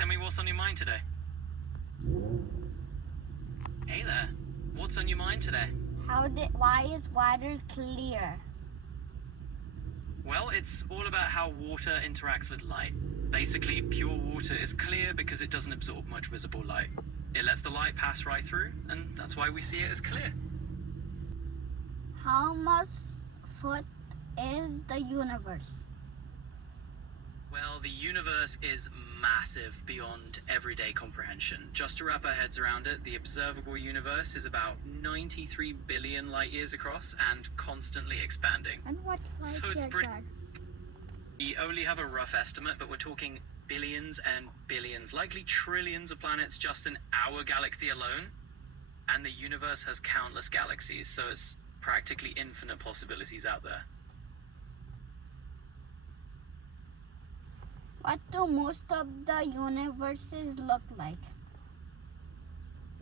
Tell me what's on your mind today. Hey there. What's on your mind today? Why is water clear? Well, it's all about how water interacts with light. Basically, pure water is clear because it doesn't absorb much visible light. It lets the light pass right through, and that's why we see it as clear. How much foot is the universe? Well, the universe is massive beyond everyday comprehension. Just to wrap our heads around it, the observable universe is about 93 billion light years across and constantly expanding. And what So light it's years pretty... are? We only have a rough estimate, but we're talking billions and billions, likely trillions of planets just in our galaxy alone. And the universe has countless galaxies, so it's practically infinite possibilities out there. What do most of the universes look like?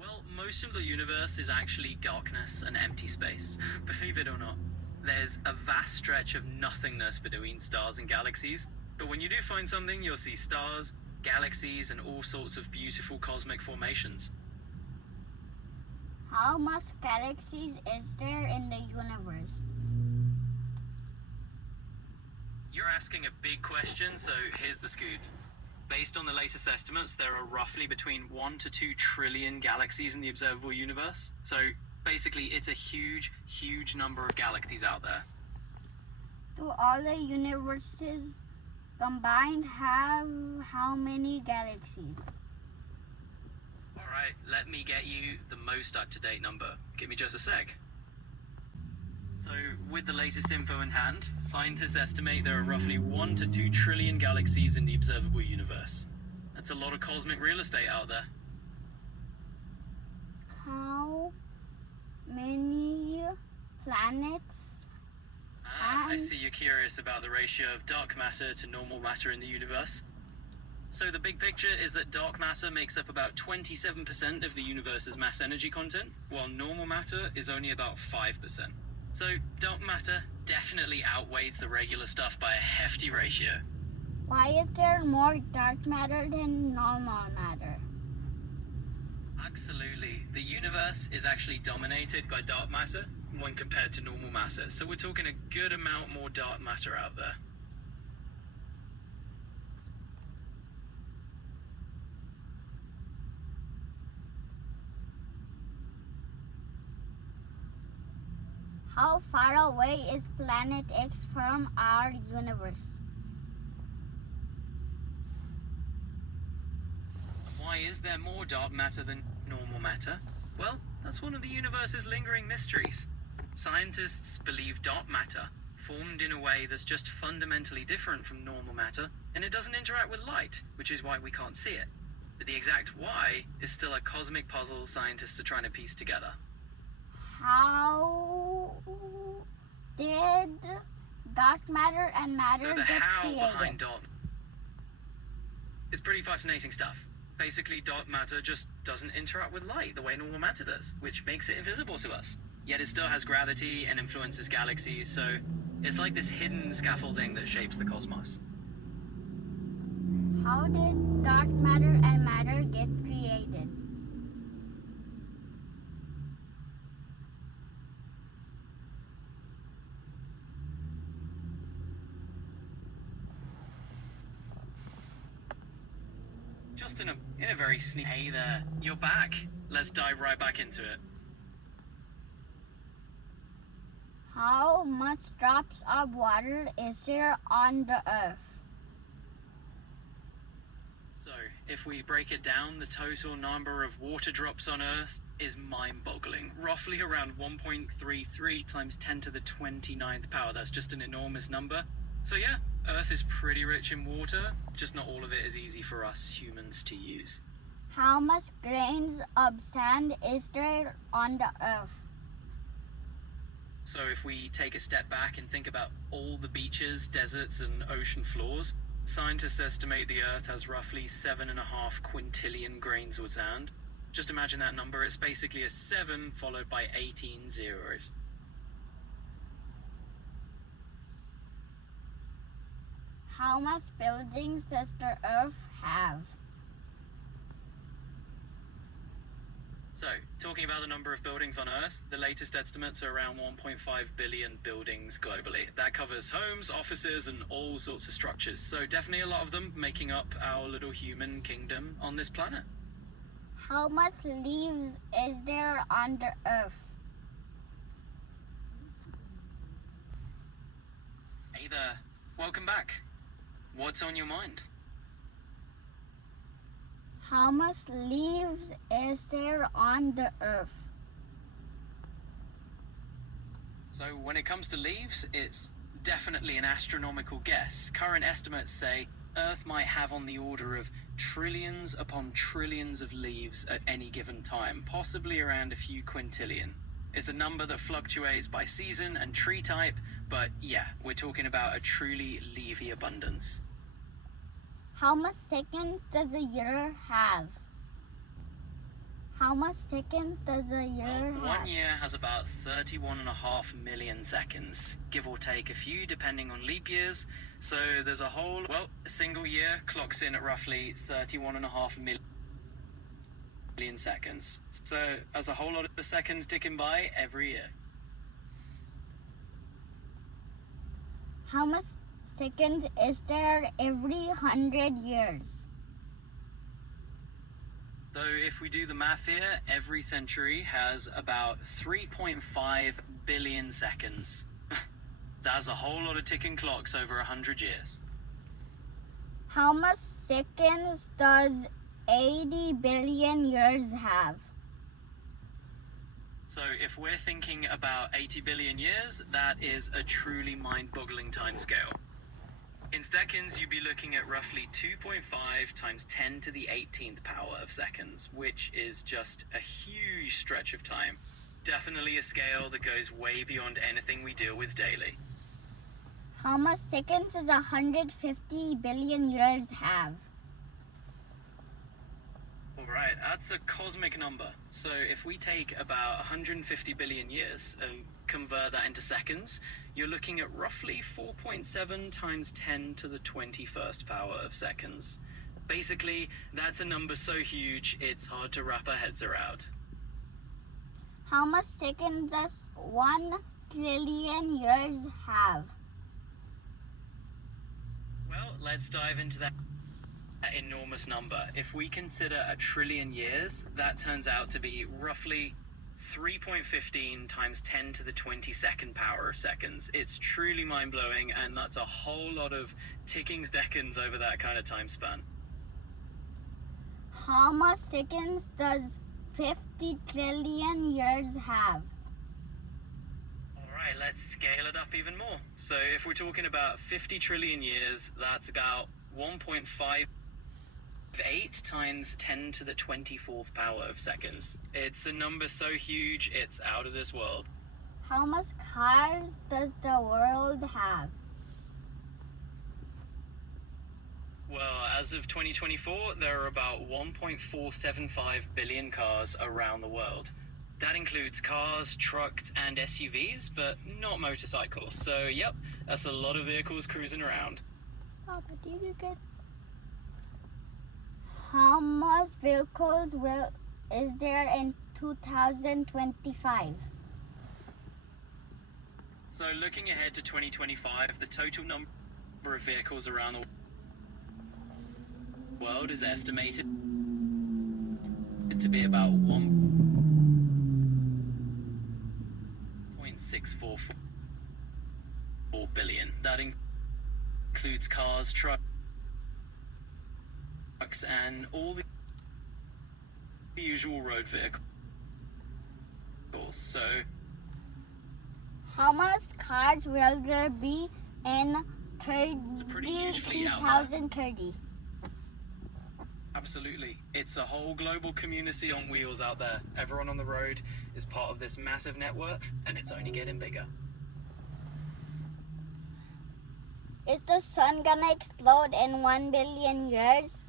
Well, most of the universe is actually darkness and empty space, believe it or not. There's a vast stretch of nothingness between stars and galaxies, but when you do find something, you'll see stars, galaxies, and all sorts of beautiful cosmic formations. How much galaxies is there in the universe? You're asking a big question, so here's the scoop. Based on the latest estimates, there are roughly between 1 to 2 trillion galaxies in the observable universe. So basically, it's a huge, huge number of galaxies out there. Do all the universes combined have how many galaxies? Alright, let me get you the most up-to-date number. Give me just a sec. So, with the latest info in hand, scientists estimate there are roughly 1 to 2 trillion galaxies in the observable universe. That's a lot of cosmic real estate out there. How many planets? I see you're curious about the ratio of dark matter to normal matter in the universe. So the big picture is that dark matter makes up about 27% of the universe's mass energy content, while normal matter is only about 5%. So dark matter definitely outweighs the regular stuff by a hefty ratio. Why is there more dark matter than normal matter? Absolutely. The universe is actually dominated by dark matter when compared to normal matter. So we're talking a good amount more dark matter out there. How far away is planet X from our universe? Why is there more dark matter than normal matter? Well, that's one of the universe's lingering mysteries. Scientists believe dark matter formed in a way that's just fundamentally different from normal matter, and it doesn't interact with light, which is why we can't see it. But the exact why is still a cosmic puzzle scientists are trying to piece together. How did dark matter and matter So the get how created? behind dark is pretty fascinating stuff. Basically, dark matter just doesn't interact with light the way normal matter does, which makes it invisible to us. Yet it still has gravity and influences galaxies, so it's like this hidden scaffolding that shapes the cosmos. How did dark matter and matter get created? Just in a very sneaky... Hey there, you're back. Let's dive right back into it. How much drops of water is there on the earth? So, if we break it down, the total number of water drops on Earth is mind-boggling. Roughly around 1.33 times 10 to the 29th power. That's just an enormous number. So yeah, Earth is pretty rich in water, just not all of it is easy for us humans to use. How much grains of sand is there on the earth? So if we take a step back and think about all the beaches, deserts, and ocean floors, scientists estimate the Earth has roughly 7.5 quintillion grains of sand. Just imagine that number, it's basically a 7 followed by 18 zeros. How much buildings does the earth have? So, talking about the number of buildings on Earth, the latest estimates are around 1.5 billion buildings globally. That covers homes, offices, and all sorts of structures. So definitely a lot of them making up our little human kingdom on this planet. How much leaves is there on the Earth? Hey there, welcome back. What's on your mind? How much leaves is there on the Earth? So when it comes to leaves, it's definitely an astronomical guess. Current estimates say Earth might have on the order of trillions upon trillions of leaves at any given time, possibly around a few quintillion. It's a number that fluctuates by season and tree type, but yeah, we're talking about a truly leafy abundance. How much seconds does a year have? How much seconds does a year have? 1 year has about 31.5 million seconds, give or take a few depending on leap years. So there's a single year clocks in at roughly 31.5 million seconds. So there's a whole lot of seconds ticking by every year. How much seconds is there every 100 years? So if we do the math here, every century has about 3.5 billion seconds. That's a whole lot of ticking clocks over 100 years. How much seconds does 80 billion years have? So if we're thinking about 80 billion years, that is a truly mind-boggling timescale. In seconds, you'd be looking at roughly 2.5 times 10 to the 18th power of seconds, which is just a huge stretch of time. Definitely a scale that goes way beyond anything we deal with daily. How much seconds does 150 billion years have? Alright, that's a cosmic number. So if we take about 150 billion years and convert that into seconds, you're looking at roughly 4.7 times 10 to the 21st power of seconds. Basically, that's a number so huge, it's hard to wrap our heads around. How much seconds does 1 trillion years have? Well, let's dive into that enormous number. If we consider a trillion years, that turns out to be roughly 3.15 times 10 to the 22nd power of seconds. It's truly mind-blowing, and that's a whole lot of ticking seconds over that kind of time span. How much seconds does 50 trillion years have? Alright, let's scale it up even more. So if we're talking about 50 trillion years, that's about 1.58 times 10 to the 24th power of seconds. It's a number so huge, it's out of this world. How much cars does the world have? Well, as of 2024, there are about 1.475 billion cars around the world. That includes cars, trucks, and SUVs, but not motorcycles. So, yep, that's a lot of vehicles cruising around. Papa, did you get... How much vehicles is there in 2025? So, looking ahead to 2025, the total number of vehicles around the world is estimated to be about 1.644 billion. That includes cars, trucks, and all the usual road vehicles. So, how much cars will there be in it's a pretty huge fleet out there. 2030? Absolutely. It's a whole global community on wheels out there. Everyone on the road is part of this massive network, and it's only getting bigger. Is the sun gonna explode in 1 billion years?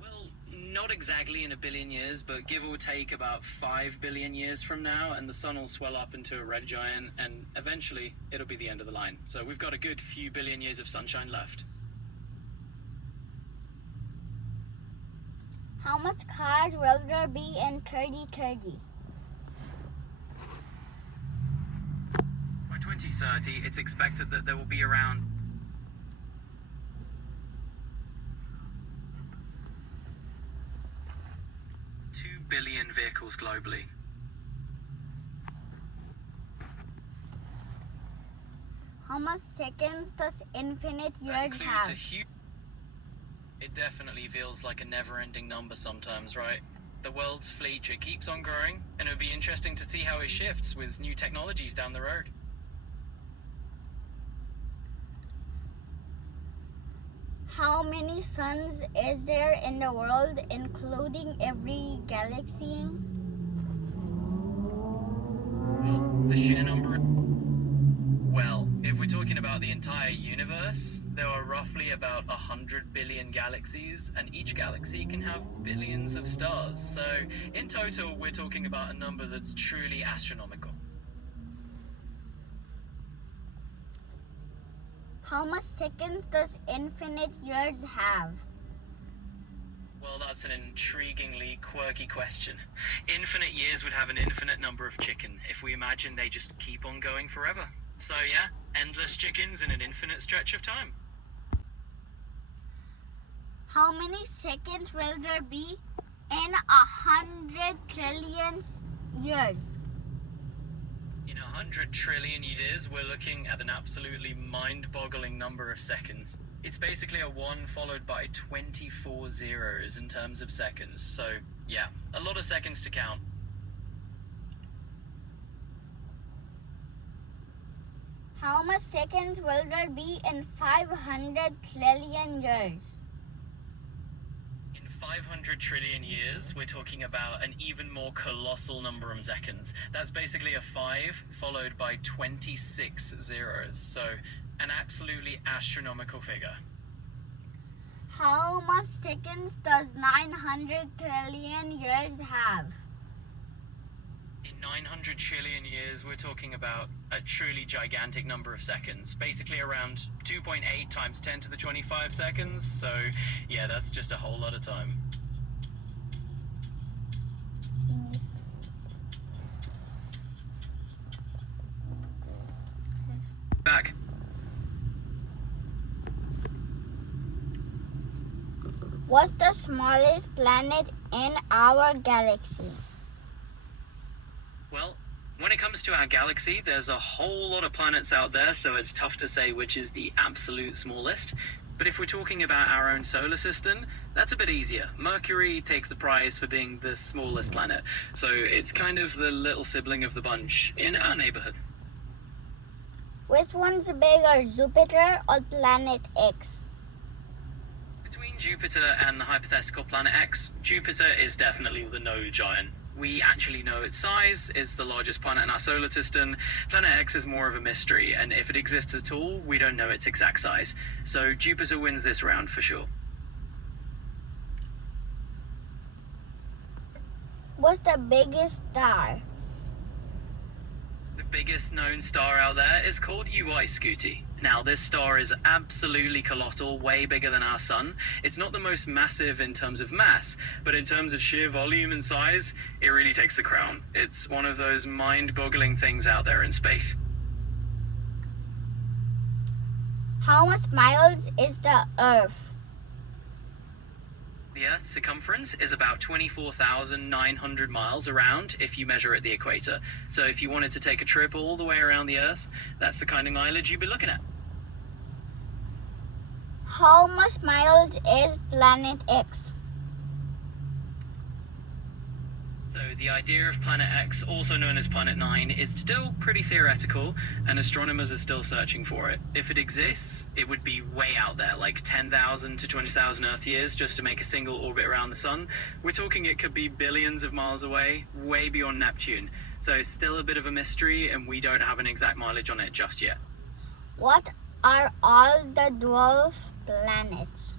Well, not exactly in a billion years, but give or take about 5 billion years from now, and the sun will swell up into a red giant, and eventually it'll be the end of the line. So we've got a good few billion years of sunshine left. How much cars will there be in 2030? By 2030, it's expected that there will be around 2 billion vehicles globally. How much seconds does infinite That years includes have? a huge... It definitely feels like a never-ending number sometimes, right? The world's fleet, it keeps on growing, and it would be interesting to see how it shifts with new technologies down the road. How many suns is there in the world, including every galaxy? Well, the sheer number... Well, if we're talking about the entire universe, there are roughly about 100 billion galaxies, and each galaxy can have billions of stars. So, in total, we're talking about a number that's truly astronomical. How much seconds does infinite years have? Well, that's an intriguingly quirky question. Infinite years would have an infinite number of chicken if we imagine they just keep on going forever. So yeah, endless chickens in an infinite stretch of time. How many seconds will there be in 100 trillion years? In 100 trillion years, we're looking at an absolutely mind-boggling number of seconds. It's basically a 1 followed by 24 zeros in terms of seconds. So yeah, a lot of seconds to count. How much seconds will there be in 500 trillion years? In 500 trillion years, we're talking about an even more colossal number of seconds. That's basically a 5 followed by 26 zeros. So an absolutely astronomical figure. How much seconds does 900 trillion years have? In 900 trillion years, we're talking about a truly gigantic number of seconds. Basically around 2.8 times 10 to the 25 seconds. So yeah, that's just a whole lot of time. Back. What's the smallest planet in our galaxy? Well, when it comes to our galaxy, there's a whole lot of planets out there, so it's tough to say which is the absolute smallest. But if we're talking about our own solar system, that's a bit easier. Mercury takes the prize for being the smallest planet, so it's kind of the little sibling of the bunch in our neighborhood. Which one's bigger, Jupiter or Planet X? Between Jupiter and the hypothetical planet X, Jupiter is definitely the no giant. We actually know its size, it's the largest planet in our solar system. Planet X is more of a mystery, and if it exists at all, we don't know its exact size. So Jupiter wins this round for sure. What's the biggest star? The biggest known star out there is called UY Scuti. Now, this star is absolutely colossal, way bigger than our sun. It's not the most massive in terms of mass, but in terms of sheer volume and size, it really takes the crown. It's one of those mind-boggling things out there in space. How much miles is the Earth? The Earth's circumference is about 24,900 miles around if you measure at the equator. So if you wanted to take a trip all the way around the Earth, that's the kind of mileage you'd be looking at. How much miles is Planet X? So the idea of Planet X, also known as Planet 9, is still pretty theoretical, and astronomers are still searching for it. If it exists, it would be way out there, like 10,000 to 20,000 Earth years just to make a single orbit around the sun. We're talking it could be billions of miles away, way beyond Neptune. So it's still a bit of a mystery, and we don't have an exact mileage on it just yet. What are all the dwarf planets?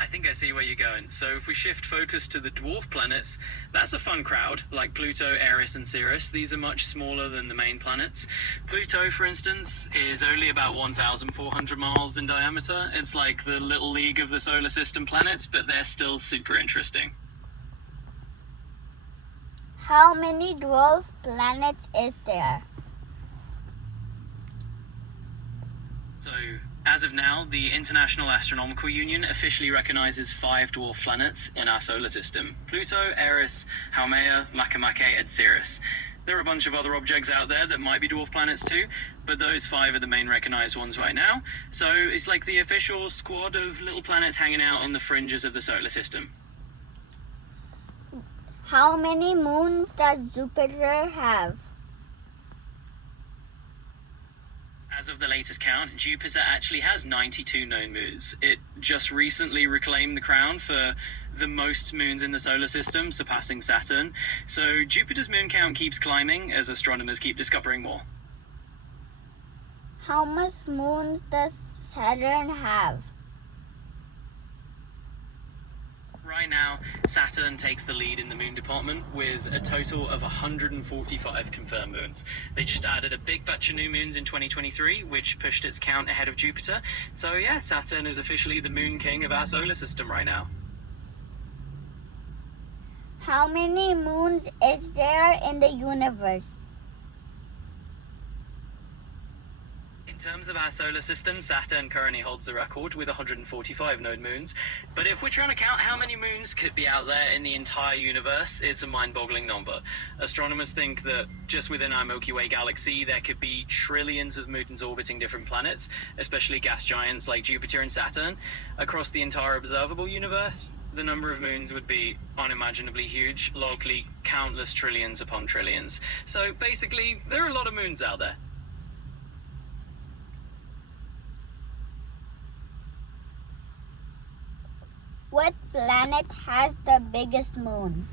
I think think I see where you're going. So if we shift focus to the dwarf planets, that's a fun crowd, like Pluto, Eris, and Sirius. These are much smaller than the main planets. Pluto, for instance, is only about 1,400 miles in diameter. It's like the little league of the solar system planets, but they're still super interesting. How many dwarf planets is there? So, as of now, the International Astronomical Union officially recognizes 5 dwarf planets in our solar system: Pluto, Eris, Haumea, Makemake, and Sirius. There are a bunch of other objects out there that might be dwarf planets too, but those 5 are the main recognized ones right now. So it's like the official squad of little planets hanging out on the fringes of the solar system. How many moons does Jupiter have? As of the latest count, Jupiter actually has 92 known moons. It just recently reclaimed the crown for the most moons in the solar system, surpassing Saturn. So Jupiter's moon count keeps climbing as astronomers keep discovering more. How much moons does Saturn have? Right now, Saturn takes the lead in the moon department with a total of 145 confirmed moons. They just added a big batch of new moons in 2023, which pushed its count ahead of Jupiter. So yeah, Saturn is officially the moon king of our solar system right now. How many moons is there in the universe? In terms of our solar system, Saturn currently holds the record with 145 known moons. But if we're trying to count how many moons could be out there in the entire universe, it's a mind-boggling number. Astronomers think that just within our Milky Way galaxy, there could be trillions of moons orbiting different planets, especially gas giants like Jupiter and Saturn. Across the entire observable universe, the number of moons would be unimaginably huge, logically countless trillions upon trillions. So basically, there are a lot of moons out there. What planet has the biggest moon?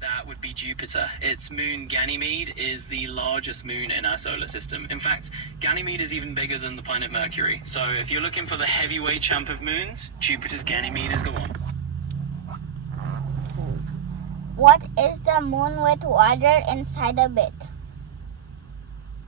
That would be Jupiter. Its moon Ganymede is the largest moon in our solar system. In fact, Ganymede is even bigger than the planet Mercury. So if you're looking for the heavyweight champ of moons, Jupiter's Ganymede is the one. What is the moon with water inside of it?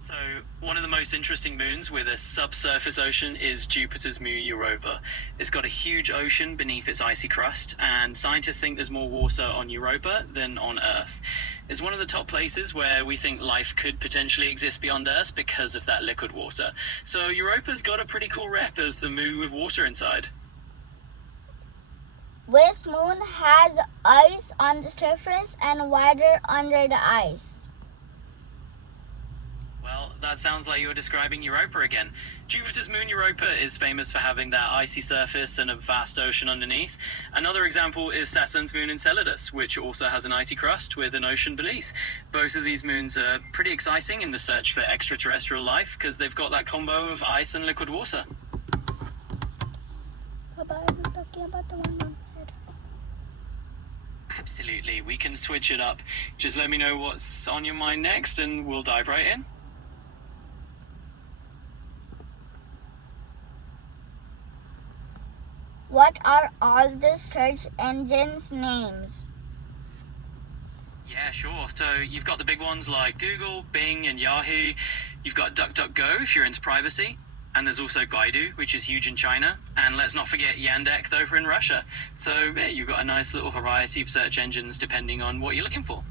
So one of the most interesting moons with a subsurface ocean is Jupiter's moon Europa. It's got a huge ocean beneath its icy crust, and scientists think there's more water on Europa than on Earth. It's one of the top places where we think life could potentially exist beyond Earth because of that liquid water. So Europa's got a pretty cool rep as the moon with water inside. Which moon has ice on the surface and water under the ice? Well, that sounds like you're describing Europa again. Jupiter's moon Europa is famous for having that icy surface and a vast ocean underneath. Another example is Saturn's moon Enceladus, which also has an icy crust with an ocean beneath. Both of these moons are pretty exciting in the search for extraterrestrial life because they've got that combo of ice and liquid water. Papa, I'm talking about the one on Saturn. Absolutely, we can switch it up. Just let me know what's on your mind next and we'll dive right in. What are all the search engines' names? Yeah, sure. So you've got the big ones like Google, Bing, and Yahoo. You've got DuckDuckGo if you're into privacy. And there's also Baidu, which is huge in China. And let's not forget Yandex over in Russia. So yeah, you've got a nice little variety of search engines depending on what you're looking for.